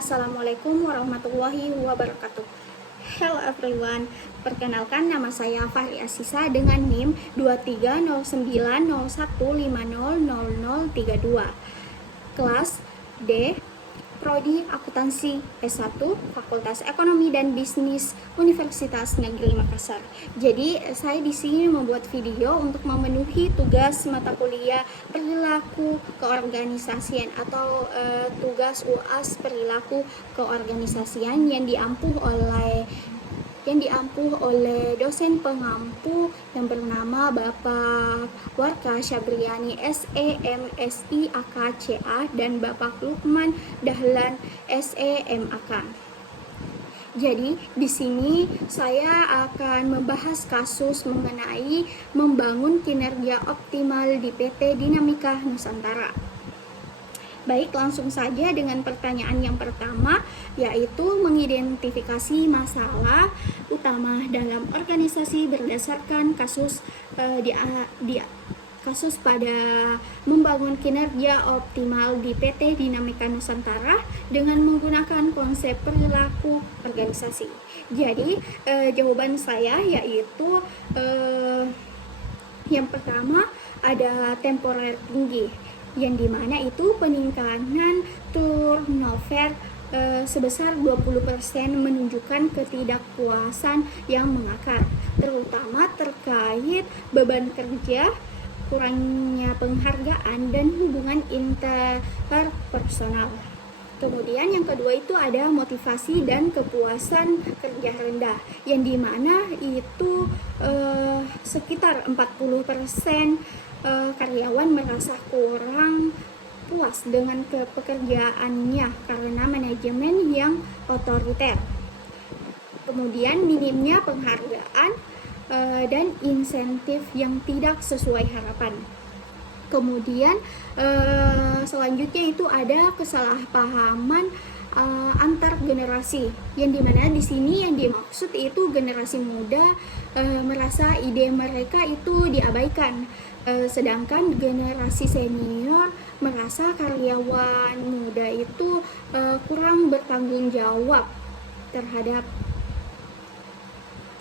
Assalamualaikum warahmatullahi wabarakatuh. Hello everyone, perkenalkan nama saya Fahri Asisa dengan NIM 230901500032. Kelas D, Prodi Akuntansi S1, Fakultas Ekonomi dan Bisnis Universitas Negeri Makassar. Jadi saya di sini membuat video untuk memenuhi tugas mata kuliah perilaku keorganisasian atau tugas UAS perilaku keorganisasian yang diampuh oleh dosen pengampu yang bernama Bapak Warka Syabriani SEMSI AKCA dan Bapak Lukman Dahlan SEMAK. Jadi di sini saya akan membahas kasus mengenai membangun kinerja optimal di PT Dinamika Nusantara. Baik, langsung saja dengan pertanyaan yang pertama, yaitu mengidentifikasi masalah utama dalam organisasi berdasarkan kasus kasus pada membangun kinerja optimal di PT Dinamika Nusantara dengan menggunakan konsep perilaku organisasi. Jadi jawaban saya yaitu yang pertama ada temporer tinggi, yang dimana itu peningkatan turnover sebesar 20% menunjukkan ketidakpuasan yang mengakar, terutama terkait beban kerja, kurangnya penghargaan, dan hubungan interpersonal. Kemudian yang kedua itu ada motivasi dan kepuasan kerja rendah, yang dimana itu sekitar 40% karyawan merasa kurang puas dengan pekerjaannya karena manajemen yang otoriter. Kemudian minimnya penghargaan dan insentif yang tidak sesuai harapan. Kemudian selanjutnya itu ada kesalahpahaman antar generasi, yang dimana di sini yang dimaksud itu generasi muda merasa ide mereka itu diabaikan, sedangkan generasi senior merasa karyawan muda itu kurang bertanggung jawab terhadap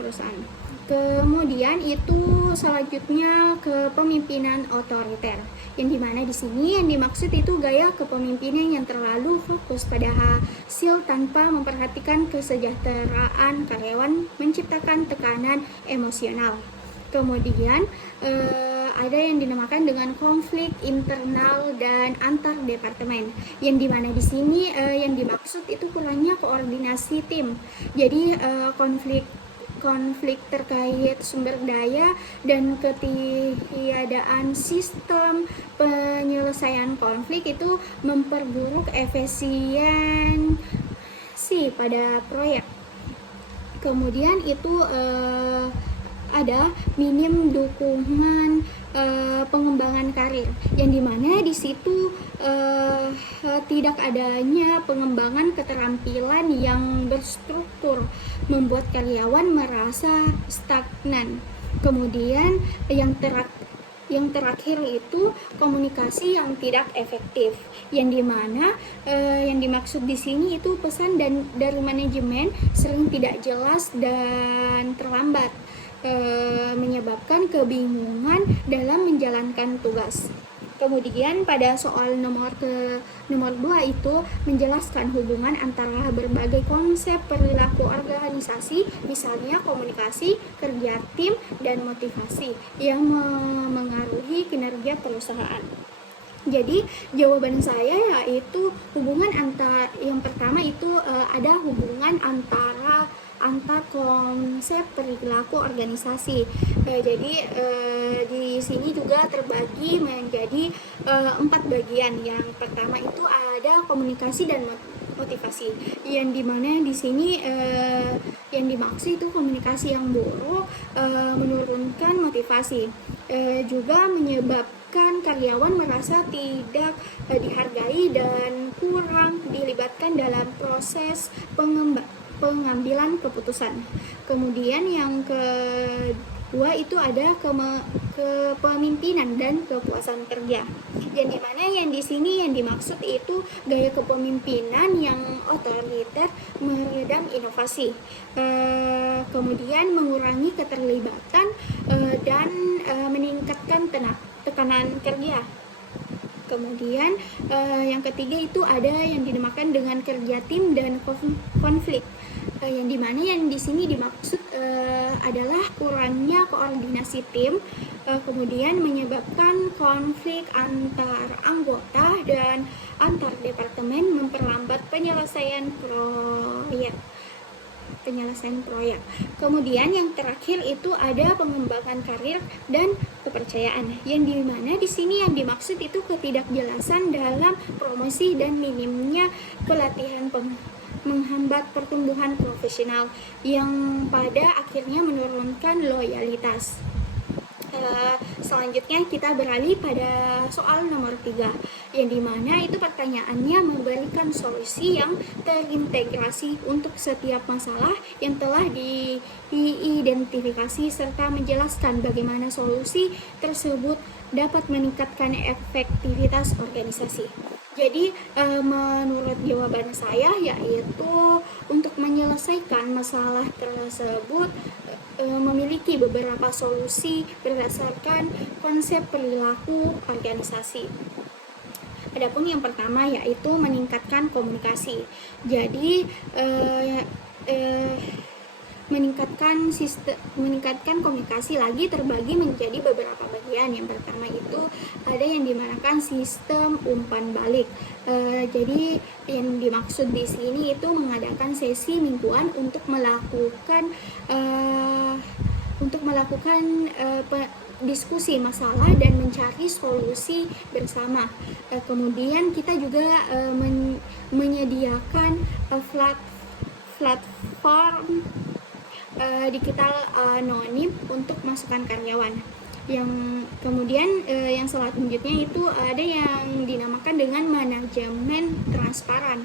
perusahaan. Kemudian itu selanjutnya kepemimpinan otoriter, yang dimana di sini yang dimaksud itu gaya kepemimpinan yang terlalu fokus pada hasil tanpa memperhatikan kesejahteraan karyawan, menciptakan tekanan emosional. Kemudian ada yang dinamakan dengan konflik internal dan antar departemen, yang dimana di sini yang dimaksud itu kurangnya koordinasi tim. Jadi konflik terkait sumber daya dan ketiadaan sistem penyelesaian konflik itu memperburuk efisiensi pada proyek. Kemudian itu ada minim dukungan pengembangan karir, yang dimana di situ tidak adanya pengembangan keterampilan yang berstruktur membuat karyawan merasa stagnan. Kemudian yang terakhir itu komunikasi yang tidak efektif, yang dimana yang dimaksud di sini itu pesan dari manajemen sering tidak jelas dan terlambat, menyebabkan kebingungan dalam menjalankan tugas. Kemudian pada soal nomor 2 itu menjelaskan hubungan antara berbagai konsep perilaku organisasi, misalnya komunikasi, kerja tim, dan motivasi yang mengaruhi kinerja perusahaan. Jadi jawaban saya yaitu hubungan antara, yang pertama itu ada hubungan antar konsep perilaku organisasi. Jadi di sini juga terbagi menjadi 4 bagian. Yang pertama itu ada komunikasi dan motivasi, yang dimana di sini yang dimaksud itu komunikasi yang buruk menurunkan motivasi, juga menyebabkan karyawan merasa tidak dihargai dan kurang dilibatkan dalam proses pengambilan keputusan. Kemudian yang kedua itu ada kepemimpinan dan kepuasan kerja. Yang dimana yang di sini yang dimaksud itu gaya kepemimpinan yang otoriter meredam inovasi, kemudian mengurangi keterlibatan dan meningkatkan tekanan kerja. Kemudian yang ketiga itu ada yang dinamakan dengan kerja tim dan konflik. Yang dimana yang di sini dimaksud adalah kurangnya koordinasi tim, kemudian menyebabkan konflik antar anggota dan antar departemen, memperlambat penyelesaian proyek. Kemudian yang terakhir itu ada pengembangan karir dan kepercayaan. Yang dimana di sini yang dimaksud itu ketidakjelasan dalam promosi dan minimnya pelatihan menghambat pertumbuhan profesional yang pada akhirnya menurunkan loyalitas. Selanjutnya kita beralih pada soal nomor 3, yang dimana itu pertanyaannya memberikan solusi yang terintegrasi untuk setiap masalah yang telah diidentifikasi serta menjelaskan bagaimana solusi tersebut dapat meningkatkan efektivitas organisasi. Jadi menurut jawaban saya yaitu untuk menyelesaikan masalah tersebut memiliki beberapa solusi berdasarkan konsep perilaku organisasi. Adapun yang pertama yaitu meningkatkan komunikasi. Jadi meningkatkan komunikasi lagi terbagi menjadi beberapa bagian. Yang pertama itu ada yang dinamakan sistem umpan balik. Jadi yang dimaksud di sini itu mengadakan sesi mingguan untuk melakukan diskusi masalah dan mencari solusi bersama. Kemudian kita juga menyediakan platform digital anonim untuk masukan karyawan. Yang selanjutnya itu ada yang dinamakan dengan manajemen transparan.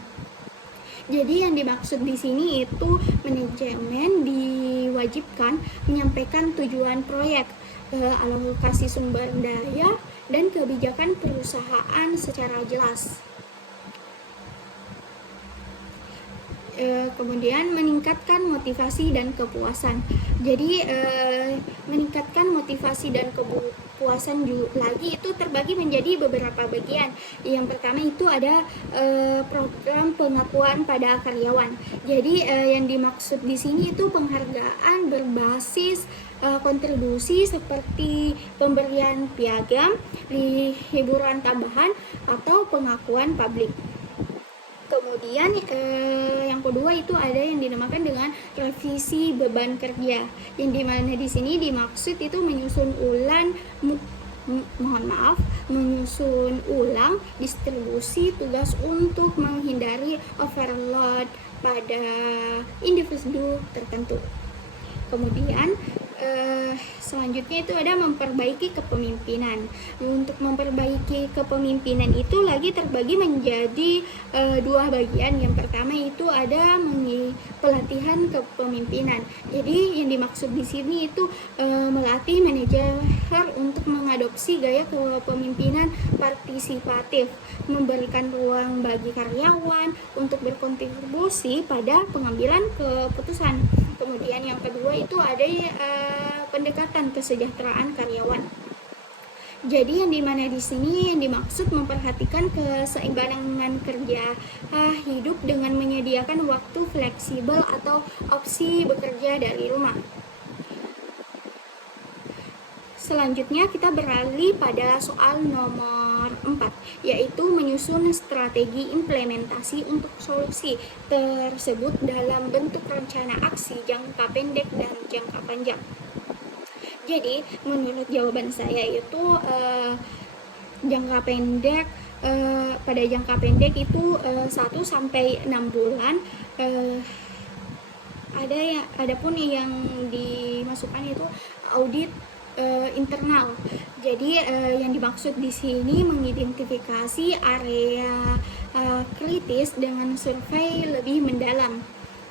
Jadi yang dimaksud di sini itu manajemen diwajibkan menyampaikan tujuan proyek, alokasi sumber daya, dan kebijakan perusahaan secara jelas. Kemudian meningkatkan motivasi dan kepuasan. Jadi meningkatkan motivasi dan kepuasan lagi itu terbagi menjadi beberapa bagian. Yang pertama itu ada program pengakuan pada karyawan. Jadi yang dimaksud di sini itu penghargaan berbasis kontribusi seperti pemberian piagam, hiburan tambahan, atau pengakuan publik. Kemudian yang kedua itu ada yang dinamakan dengan revisi beban kerja, yang dimana di sini dimaksud itu menyusun ulang distribusi tugas untuk menghindari overload pada individu tertentu. Kemudian selanjutnya itu ada memperbaiki kepemimpinan. Untuk memperbaiki kepemimpinan itu lagi terbagi menjadi dua bagian. Yang pertama itu ada pelatihan kepemimpinan. Jadi yang dimaksud di sini itu melatih manajer untuk mengadopsi gaya kepemimpinan partisipatif, memberikan ruang bagi karyawan untuk berkontribusi pada pengambilan keputusan. Kemudian yang kedua itu ada pendekatan kesejahteraan karyawan. Jadi yang dimana di sini yang dimaksud memperhatikan keseimbangan kerja hidup dengan menyediakan waktu fleksibel atau opsi bekerja dari rumah. Selanjutnya kita beralih pada soal nomor 4, yaitu menyusun strategi implementasi untuk solusi tersebut dalam bentuk rencana aksi jangka pendek dan jangka panjang. Jadi menurut jawaban saya itu pada jangka pendek itu 1 sampai 6 bulan. Adapun yang dimasukkan itu audit internal. Jadi yang dimaksud di sini mengidentifikasi area kritis dengan survei lebih mendalam.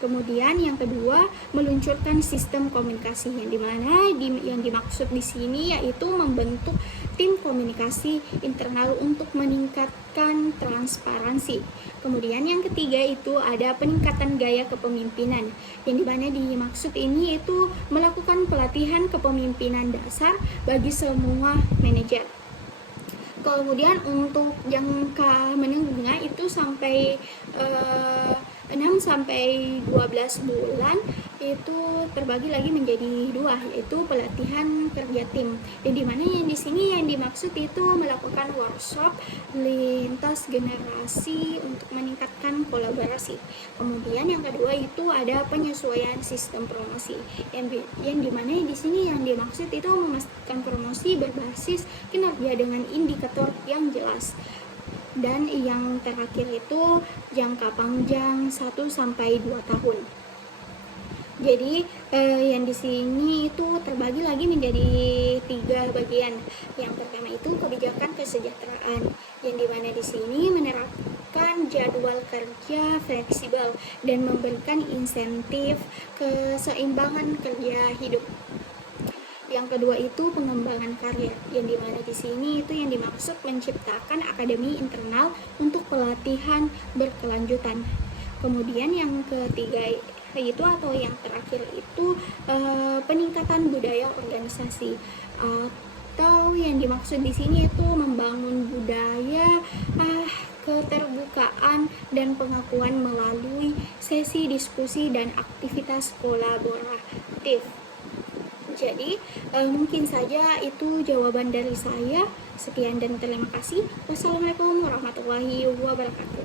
Kemudian yang kedua, meluncurkan sistem komunikasi yang dimana yang dimaksud di sini yaitu membentuk tim komunikasi internal untuk meningkatkan transparansi. Kemudian yang ketiga itu ada peningkatan gaya kepemimpinan, yang dimana dimaksud ini itu melakukan pelatihan kepemimpinan dasar bagi semua manajer. Kemudian untuk jangka menengah itu sampai 6-12 bulan itu terbagi lagi menjadi dua, yaitu pelatihan kerja tim. Dan dimana yang di sini yang dimaksud itu melakukan workshop lintas generasi untuk meningkatkan kolaborasi. Kemudian yang kedua itu ada penyesuaian sistem promosi, yang dimana di sini yang dimaksud itu memastikan promosi berbasis kinerja dengan indikator yang jelas. Dan yang terakhir itu jangka panjang 1-2 tahun. Jadi yang di sini itu terbagi lagi menjadi 3 bagian. Yang pertama itu kebijakan kesejahteraan, yang dimana di sini menerapkan jadwal kerja fleksibel dan memberikan insentif keseimbangan kerja hidup. Yang kedua itu pengembangan karir, yang dimana di sini itu yang dimaksud menciptakan akademi internal untuk pelatihan berkelanjutan. Kemudian yang ketiga itu atau yang terakhir itu peningkatan budaya organisasi, atau yang dimaksud di sini itu membangun budaya keterbukaan dan pengakuan melalui sesi diskusi dan aktivitas kolaboratif. Jadi mungkin saja itu jawaban dari saya. Sekian dan terima kasih. Wassalamualaikum warahmatullahi wabarakatuh.